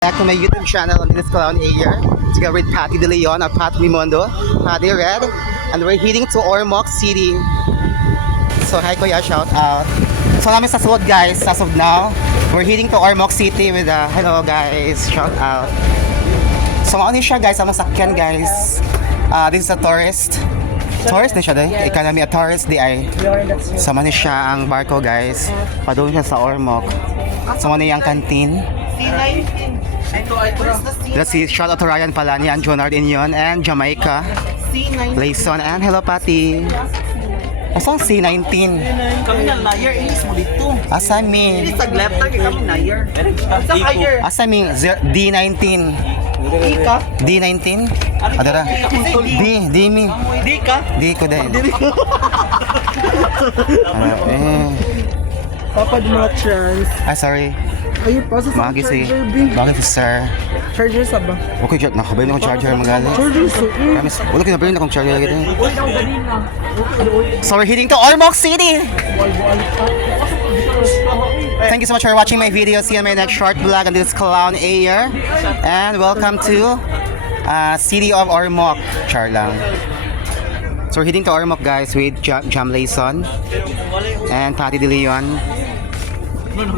Back to my YouTube channel on this clown area. Together with Patty De Leon or Pat Rimondo, Patty Red, and we're heading to Ormoc City. So hi Kuya, shout out. So namin sa suod guys, as of now, we're heading to Ormoc City with hello guys, shout out. So mauni siya guys, ang masakyan guys. This is a tourist. Tourist na siya day. Economy a tourist di ay. So mani siya ang barko guys. Padung siya sa Ormoc. So mani ang canteen. Let's see, shout out to Ryan Palania and Jonard Inyon and Jamaica Layson and hello Patty. Asang C19? Kami na liar, inis mo dito. Asa mi? Inis sa laptop, kami liar. Asa liar? Asa mi? D19. Di ka? D19? Adara. D mi. Di ka? D ko din. Papa, do not chance. Sorry. Ayun pa sa Magi si. charger, B. Bakit si sir? Charger sa ba? Okay, Jack. Nakabay na akong charger magaling. Charger sa Kamis, wala kinabay na akong charger lagi din. So we're heading to Ormoc City! Thank you so much for watching my video. See you in my next short vlog on this clown air. And welcome to City of Ormoc. Char lang. So we're heading to Ormoc guys with Jam Layson and Patty De Leon.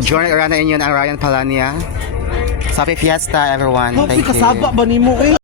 Join Arana Inyon and Ryan Palania. Happy Fiesta everyone. Thank you. Kasaba ba ni mo eh?